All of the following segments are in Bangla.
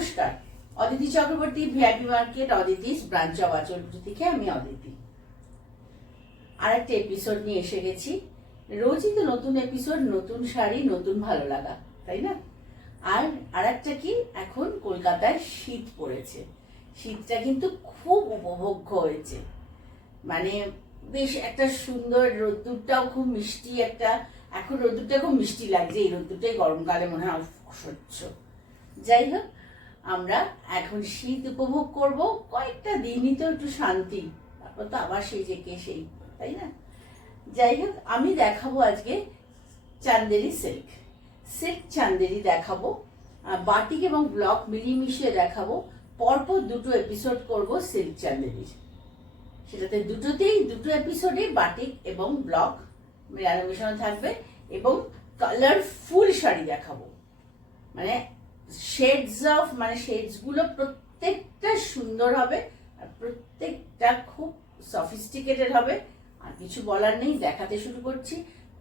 নমস্কার, Aditi Chakraborty, VIP market, Aditi's branch of Achalpur থেকে আমি অদিতি। আর একটা এপিসোড নিয়ে এসে গেছি। রোজই তো নতুন এপিসোড, নতুন শাড়ি, নতুন ভালো লাগা, তাই না? আর একটা কি, এখন কলকাতায় শীত পড়েছে। শীতটা কিন্তু খুব উপভোগ্য হয়েছে, মানে বেশ একটা সুন্দর, রোদ্দুরটাও খুব মিষ্টি একটা, এখন রোদ্দুরটা খুব মিষ্টি লাগছে। এই রোদ্দুরটাই গরমকালে মনে হয় অসহ্য। যাই হোক, আমরা এখন শীত উপভোগ করব, কয়েকটা দিনই তো একটু শান্তি, তারপর তো আবার সেই যে কে সেই, তাই না? যাই হোক, আমি দেখাবো আজকে চান্দেরি সিল্ক চান্দেরি দেখাবো, বাটিক এবং ব্লক মিলিয়ে দেখাবো। পরপর দুটো এপিসোড করব সিল্ক চান্দেরির, সেটাতে দুটো এপিসোডে বাটিক এবং ব্লক মেলানো থাকবে এবং কালারফুল শাড়ি দেখাবো। মানে শেডস গুলো প্রত্যেকটা সুন্দর হবে আর প্রত্যেকটা খুব সফিস্টিকেটেড হবে। আর কিছু বলার নেই, দেখাতে শুরু করছি।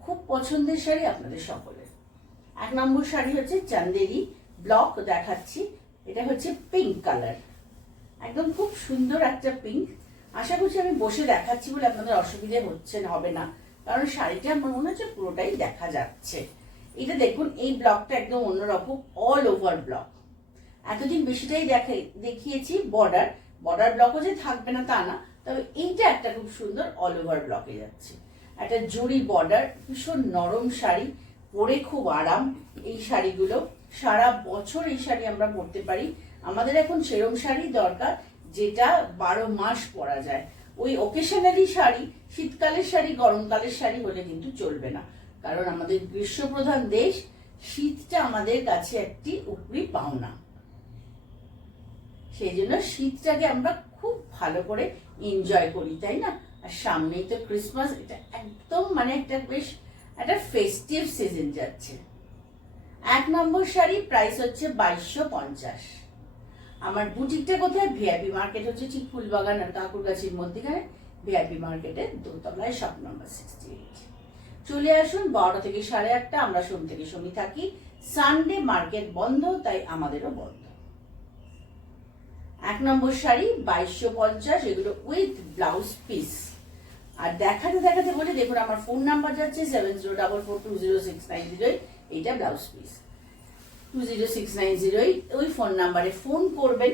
খুব পছন্দের শাড়ি আপনাদের সকলের। 1 নম্বর শাড়ি হচ্ছে চান্দেরি ব্লক দেখাচ্ছি। এটা হচ্ছে পিঙ্ক কালার, একদম খুব সুন্দর একটা পিঙ্ক। আশা করছি আমি বসে দেখাচ্ছি বলে আপনাদের অসুবিধে হবে না, কারণ শাড়িটা আমার মনে হচ্ছে পুরোটাই দেখা যাচ্ছে। এটা দেখুন, এই ব্লকটা একদম অন্যরকম, অল ওভার ব্লক। এতদিন বেশিটাই দেখিয়েছি বর্ডার ব্লকও যে থাকবে না তা না, তবে এইটা একটা খুব সুন্দর অল ওভার ব্লকে যাচ্ছে। একটা জরি বর্ডার, ভীষণ নরম শাড়ি, পরে খুব আরাম। এই শাড়িগুলো সারা বছর এই শাড়ি আমরা পরতে পারি। আমাদের এখন সেরম শাড়ি দরকার যেটা 12 মাস পরা যায়। ওই ওকেশনালি শাড়ি, শীতকালের শাড়ি, গরমকালের শাড়ি হলে কিন্তু চলবে না, কারণ আমাদের গ্রীষ্মপ্রধান দেশ, শীতটা আমাদের কাছে একটি উপরি পাওনা। সেই জন্য শীতটাকে আমরা খুব ভালো করে এনজয় করি, তাই না? আর সামনেই তো ক্রিসমাস, এটা একদম মানে একটা ফেস্টিভ সিজন যাচ্ছে। 1 নম্বর শাড়ি প্রাইস হচ্ছে 2250। আমার বুটিকটা কোথায়? ভিআইপি মার্কেট হচ্ছে ঠিক ফুলবাগান আর কাকুরগাছির মধ্যেখানে, ভিআইপি মার্কেটের দোতলায়, শপ নম্বর 68। চলে আসুন। 12টা থেকে 8:30 আমরা সোম থেকে শনি থাকি। সানডে মার্কেট বন্ধ, তাই আমাদেরও বন্ধ। 1 নম্বর শাড়ি 2250, এগুলো উইথ ব্লাউজ পিস। আর দেখাতে বলে দেখুন, আমার ফোন নাম্বার যাচ্ছে 7044206908, এইটা ব্লাউজ পিস। 206908 ওই ফোন নাম্বারে ফোন করবেন।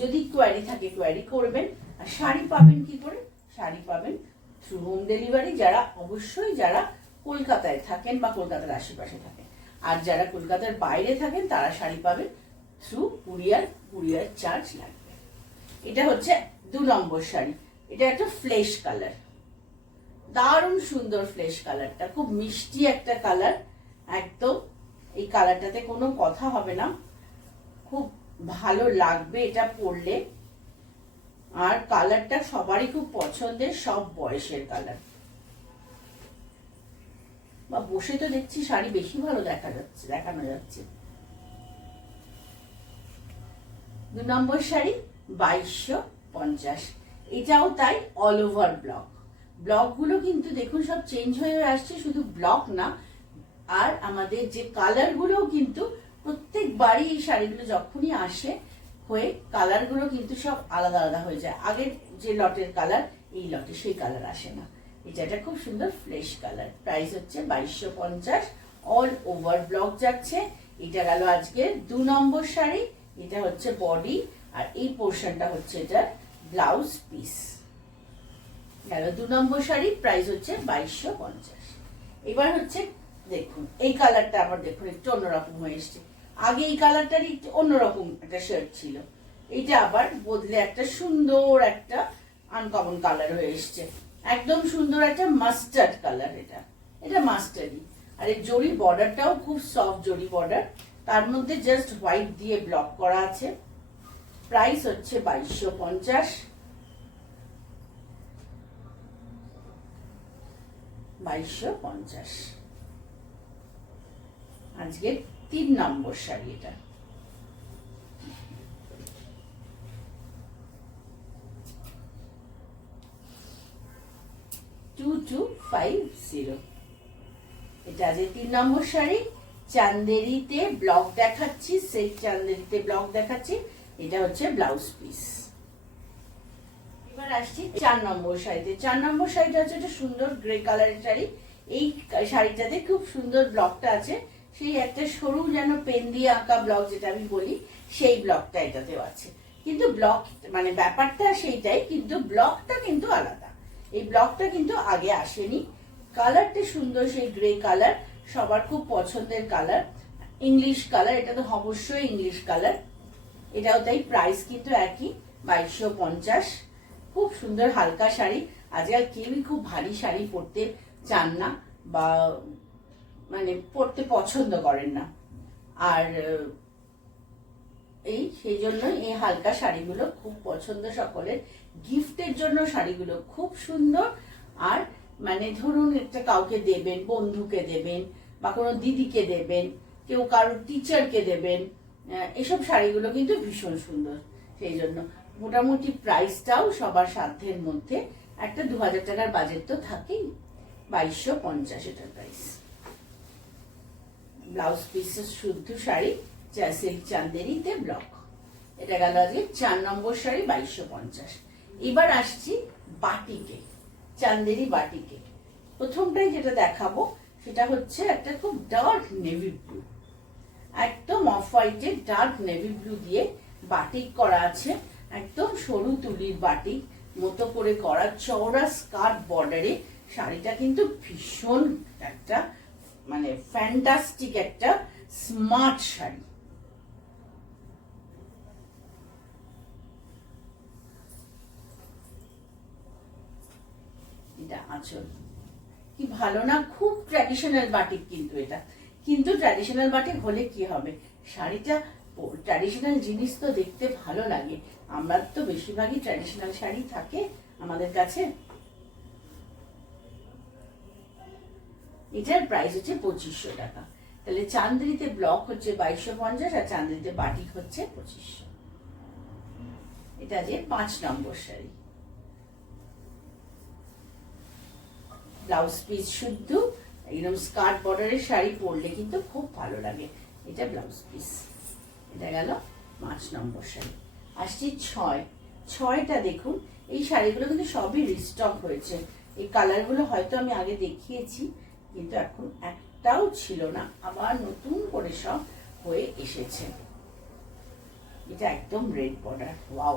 যদি কোয়ারি থাকে কোয়ারি করবেন। আর শাড়ি পাবেন কি করে? শাড়ি পাবেন থ্রু হোম ডেলিভারি, যারা কলকাতায় থাকেন বা কলকাতার আশেপাশে থাকেন। আর যারা কলকাতার বাইরে থাকেন তারা শাড়ি পাবেন থ্রু কুরিয়ার চার্জ লাগবে। এটা হচ্ছে 2 নম্বর শাড়ি। এটা একটা ফ্লেশ কালার, দারুণ সুন্দর ফ্লেশ কালারটা, খুব মিষ্টি একটা কালার একদম। এই কালারটাতে কোনো কথা হবে না, খুব ভালো লাগবে এটা পরলে। আর কালারটা সবারই খুব পছন্দের, সব বয়সের কালার। বা বসে তো দেখছি শাড়ি বেশি ভালো দেখানো যাচ্ছে। 2 নম্বর শাড়ি 2250, এটাও তাই, অল ওভার ব্লক গুলো কিন্তু দেখুন সব চেঞ্জ হয়ে আসছে, শুধু ব্লক না, আর আমাদের যে কালার গুলো কিন্তু প্রত্যেকবারই এই শাড়িগুলো যখনই আসে হয়ে কালারগুলো কিন্তু সব আলাদা আলাদা হয়ে যায়। আগের যে লটের কালার, এই লটে সেই কালার আসে না। এটা একটা খুব সুন্দর ফ্লেশ কালার। প্রাইস হচ্ছে 2250, অল ওভার ব্লক যাচ্ছে। এটা গেল আজকে 2 নম্বর শাড়ি। এটা হচ্ছে বডি, আর এই পোর্শনটা হচ্ছে এটা ব্লাউজ পিস। গেল 2 নম্বর শাড়ি, প্রাইস হচ্ছে 2250। এবার হচ্ছে দেখুন, এই কালারটা আবার দেখুন একটু অন্যরকম হয়ে এসছে। আগে এই কালারটারই একটু অন্যরকম একটা শার্ট ছিল, এইটা আবার বদলে একটা সুন্দর একটা আনকমন কালার হয়ে এসছে। একদম সুন্দর একটা মাস্টার্ড কালার। এটা মাস্টার্ডই। আর এই জরি বর্ডারটাও খুব সফট জরি বর্ডার, তার মধ্যে জাস্ট হোয়াইট দিয়ে ব্লক করা আছে। প্রাইস হচ্ছে 2250। 2250 আজকে 3 নম্বর শাড়ি। এটা 2250। এটা আজকে 3 নম্বর শাড়ি। চান্দেরিতে ব্লক দেখাচ্ছি, সিল্ক চান্দেরিতে ব্লক দেখাচ্ছি। এটা হচ্ছে ব্লাউজ পিস। এবার আসছি 4 নম্বর শাড়িতে। 4 নম্বর শাড়িটা হচ্ছে একটা সুন্দর গ্রে কালারের শাড়ি। এই শাড়িটাতে খুব সুন্দর ব্লকটা আছে, সেই একটা সরু যেন পেন দিয়ে আঁকা ব্লক যেটা আমি বলি, সেই ব্লকটা এটাতেও আছে। কিন্তু ব্লক মানে ব্যাপারটা সেইটাই, কিন্তু ব্লকটা কিন্তু আলাদা। এই ব্লকটা কিন্তু আগে আসেনি। কালারটা সুন্দর, সেই গ্রে কালার, সবার খুব পছন্দের কালার, ইংলিশ কালার। এটা তো অবশ্যই ইংলিশ কালার। এটাও তাই। প্রাইস কিন্তু একই, 2250। খুব সুন্দর হালকা শাড়ি। আজকাল কেউই খুব ভারী শাড়ি পরতে চান না, বা মানে পরতে পছন্দ করেন না। আর সেই জন্য এই হালকা শাড়িগুলো খুব পছন্দ সকলের। গিফটের জন্য শাড়িগুলো খুব সুন্দর। আর মানে ধরুন একটা কাউকে দেবেন, বন্ধুকে দেবেন, বা কোনো দিদিকে দেবেন, কেউ কারোর টিচারকে দেবেন, এসব শাড়িগুলো কিন্তু ভীষণ সুন্দর। সেই জন্য মোটামুটি প্রাইসটাও সবার সাধ্যের মধ্যে। একটা 2000 টাকার বাজেট তো থাকেই। 2250 এটার প্রাইস। ব্লাউজ পিসের শুদ্ধ শাড়ি, সিল্ক চান্দেরিতে ব্লক। এটা গেল আজকে 4 নম্বর শাড়ি, 2250। এবার আসছি বাটিকে, চান্দেরি বাটিকে। প্রথমটাই যেটা দেখাবো সেটা হচ্ছে একটা খুব ডার্ক নেভি ব্লু, একদম অফ হোয়াইটের ডার্ক নেভি ব্লু দিয়ে বাটিক করা আছে। একদম সরু তুলির বাটিক মতো করে করা, চওড়া স্কার্ট বর্ডারে। শাড়িটা কিন্তু ভীষণ একটা মানে ফ্যান্টাস্টিক একটা স্মার্ট শাড়ি। এটা আঁচল, কি ভালো না, খুব ট্র্যাডিশনাল বাটিক কিন্তু এটা। কিন্তু ট্র্যাডিশনাল বাটিক হলে কি হবে, শাড়িটা ট্র্যাডিশনাল জিনিস তো দেখতে ভালো লাগে। আমরা তো বেশিরভাগই ট্র্যাডিশনাল শাড়ি থাকে আমাদের কাছে। এটার প্রাইস হচ্ছে 2500 টাকা। তাহলে চান্দেরিতে ব্লক হচ্ছে 2250, আর চান্দেরিতে বাটিক হচ্ছে 2500। এটা যে 5 নম্বর শাড়ি। ব্লাউজ পিস শুদ্ধ, একদম স্কার্ট বর্ডারের শাড়ি পরলে কিন্তু খুব ভালো লাগে। এটা ব্লাউজ পিস। এটা গেল 5 নম্বর শাড়ি। আসছি 6টা। দেখুন এই শাড়িগুলো কিন্তু সবই রিস্টক হয়েছে। এই কালারগুলো হয়তো আমি আগে দেখিয়েছি, কিন্তু এখন একটাও ছিল না, আবার নতুন করে সব হয়ে এসেছে। এটা একদম রেড বর্ডার, ওয়াও।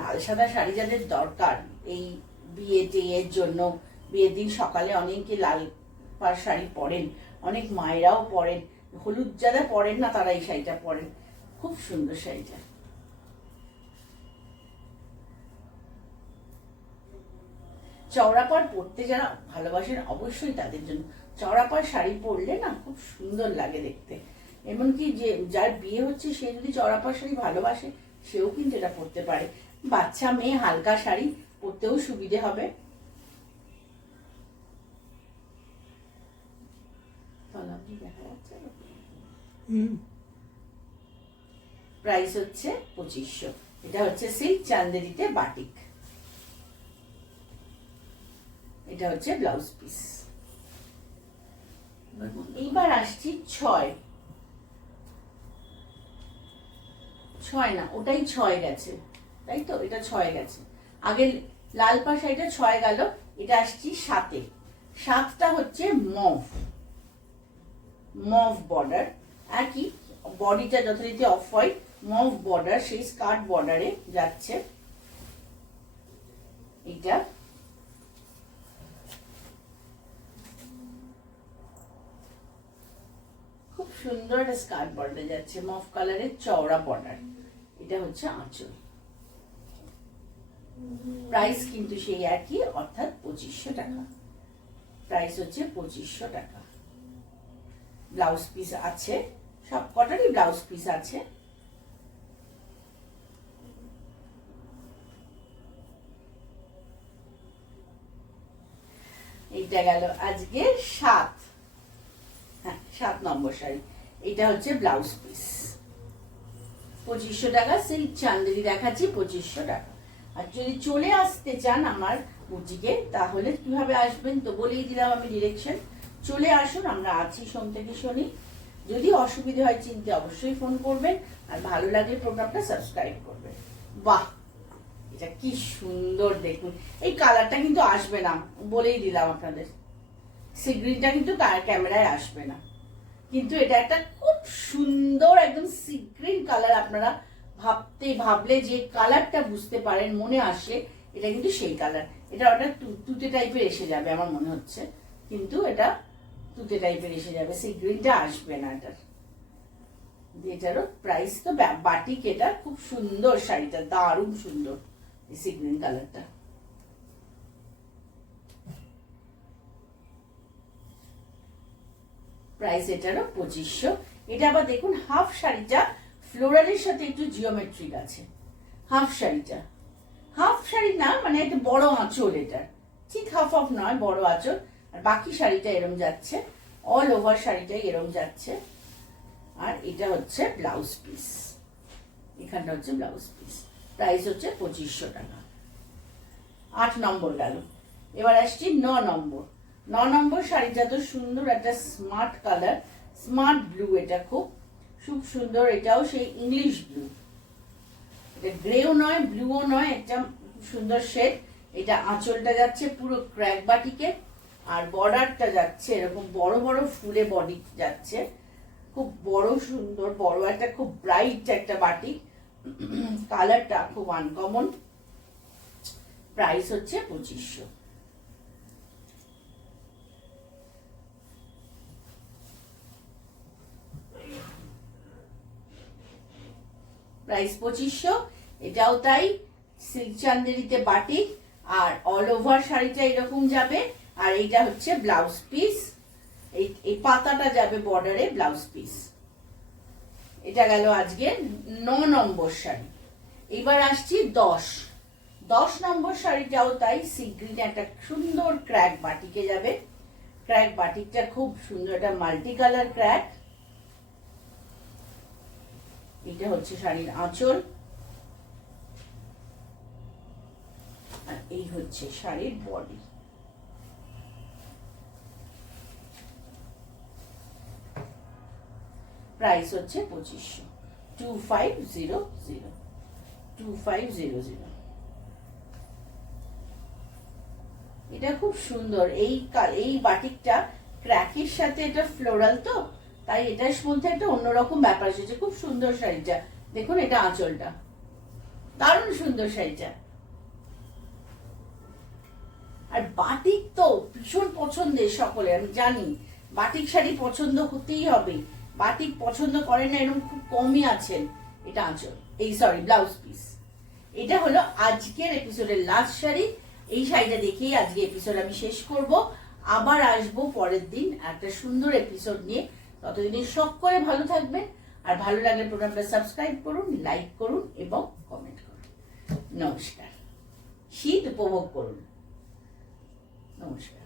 লাল সাদা শাড়ি যাদের দরকার এই বিয়েতে, এর জন্য বিয়ের দিন সকালে অনেকে লাল পাড় শাড়ি পরেন, অনেক মায়েরাও পরেন, হলুদ যারা পরেন না তারা এই শাড়িটা পরেন। খুব সুন্দর শাড়িটা। চওড়া পাড় পরতে যারা ভালোবাসেন অবশ্যই তাদের জন্য। চওড়া পাড় শাড়ি পরলে না খুব সুন্দর লাগে দেখতে। এমনকি যে যার বিয়ে হচ্ছে সে যদি চওড়া পাড় শাড়ি ভালোবাসে, সেও কিন্তু এটা পরতে পারে। বাচ্চা মেয়ে হালকা শাড়ি পরতেও সুবিধে হবে। প্রাইস হচ্ছে 2500। এটা হচ্ছে সিল্ক চান্দেরিতে বাটিক। এটা হচ্ছে ব্লাউজ পিস। এইবার আসছি 6 না, ওটাই 6 গেছে, তাই তো? এটা 6 গেছে। আগে লাল পাড় শাড়িটা 6 গেল। এটা আসছি 7-এ। 7টা হচ্ছে মভ বর্ডার, একই বডিটা যথারীতি অফ হোয়াইট, মভ বর্ডার, সেই স্কার্ট বর্ডারে যাচ্ছে। এটা খুব সুন্দর একটা স্কার্ট বর্ডারে যাচ্ছে, মভ কালারের চওড়া বর্ডার। এটা হচ্ছে আঁচল। প্রাইস কিন্তু সেই একই, অর্থাৎ 2500 টাকা। প্রাইস হচ্ছে 2500 টাকা। ব্লাউজ পিস আছে, সব কটারই ব্লাউজ পিস আছে। এইটা গেল আজকে 7 নম্বর শাড়ি। এটা হচ্ছে ব্লাউজ পিস, 2500 টাকা। সিল্ক চান্দেরি দেখাচ্ছি 2500 টাকা। আর যদি চলে আসতে চান আমার বুটিকে, তাহলে কিভাবে আসবেন তো বলেই দিলাম আমি ডিরেকশন। চলে আসুন, আমরা আছি সোম থেকে শনি। যদি অসুবিধা হয় চিনতে অবশ্যই ফোন করবেন, আর ভালো লাগলে প্রোগ্রামটা সাবস্ক্রাইব করবেন। বাহ, এটা কি সুন্দর দেখুন। এই কালারটা কিন্তু আসবে না, বলেই দিলাম আপনাদের। সি গ্রিনটা কিন্তু ক্যামেরায় আসবে না, কিন্তু এটা একটা খুব সুন্দর একদম সি গ্রিন কালার। আপনারা ভাবলে যে কালারটা বুঝতে পারেন, মনে আসে এটা কিন্তু সেই কালার। এটা ওটা তুতে টাইপের এসে যাবে আমার মনে হচ্ছে, কিন্তু এটা তুতে টাইপের এসে যাবে, সেই গ্রিনটা আসবে না এটার। এটারও প্রাইস তো বাটিক, এটা খুব সুন্দর শাড়িটা, দারুণ সুন্দর সি গ্রিন কালারটা। প্রাইস এটারও 2500। এটা আবার দেখুন হাফ শাড়িটা ফ্লোরালের সাথে একটু জিওমেট্রিক আছে। হাফ শাড়িটা, হাফ শাড়ি না মানে একটা বড় আঁচল, এটা ঠিক হাফ হাফ নয়, বড় আঁচল। আর বাকি শাড়িটা এরম যাচ্ছে, অল ওভার শাড়িটাই এরম যাচ্ছে। আর এটা হচ্ছে ব্লাউজ পিস, এখানটা হচ্ছে ব্লাউজ পিস। প্রাইস হচ্ছে 2500 টাকা। 8 নম্বর গেল। এবার আসছি 9 নম্বর। 9 নম্বর শাড়িটা তো সুন্দর একটা স্মার্ট কালার, স্মার্ট ব্লু। এটা খুব সুন্দর, এটাও সেই ইংলিশ ব্লু। এটা গ্রেও নয়, ব্লুও নয়, একটা সুন্দর শেড। এটা আঁচলটা যাচ্ছে পুরো ক্র্যাক বাটিকে, আর বর্ডারটা যাচ্ছে এরকম বড় বড় ফুলে, বডি যাচ্ছে খুব বড় সুন্দর বড় একটা খুব ব্রাইট একটা বাটিক। কালারটা খুব আনকমন। প্রাইস হচ্ছে 2500। প্রাইস 2500। এটাও তাই, সিল্ক চান্দেরিতে বাটিক, আর অল ওভার শাড়িটা এরকম যাবে। আর এইটা হচ্ছে ব্লাউজ পিস, এই পাতাটা যাবে বর্ডারে, ব্লাউজ পিস। এটা গেল আজকে 9 নম্বর শাড়ি। এবার আসছি 10 নম্বর শাড়িটাও তাই, সি গ্রিন একটা সুন্দর ক্র্যাক বাটিকে যাবে। ক্র্যাক বাটিকটা খুব সুন্দর, একটা মাল্টি কালার ক্র্যাক। এটা হচ্ছে শাড়ির আঁচল, আর এই হচ্ছে শাড়ির বডি। প্রাইস হচ্ছে 2500। 2500। এটা খুব সুন্দর, এই বাটিকটা ক্র্যাকের সাথে এটা ফ্লোরাল, তো তাই এটার মধ্যে একটা অন্যরকম ব্যাপার এসেছে। খুব সুন্দর শাড়িটা দেখুন, এটা আঁচলটা দারুণ সুন্দর শাড়িটা। আর বাটিক তো ভীষণ পছন্দের সকলে, আমি জানি বাটিক শাড়ি পছন্দ হতেই হবে। বাটিক পছন্দ করে না এরকম খুব কমই আছেন। এটা আঁচল, এই সরি ব্লাউজ পিস। এটা হলো আজকের এপিসোডের লাস্ট শাড়ি। এই শাড়িটা দেখেই আজকে এপিসোড আমি শেষ করব। আবার আসবো পরের দিন একটা সুন্দর এপিসোড নিয়ে। ততদিনে সকলে ভালো থাকবেন, আর ভালো লাগলে প্রোগ্রামটা সাবস্ক্রাইব করুন, লাইক করুন এবং কমেন্ট করুন। নমস্কার। শীত উপভোগ করুন। নমস্কার।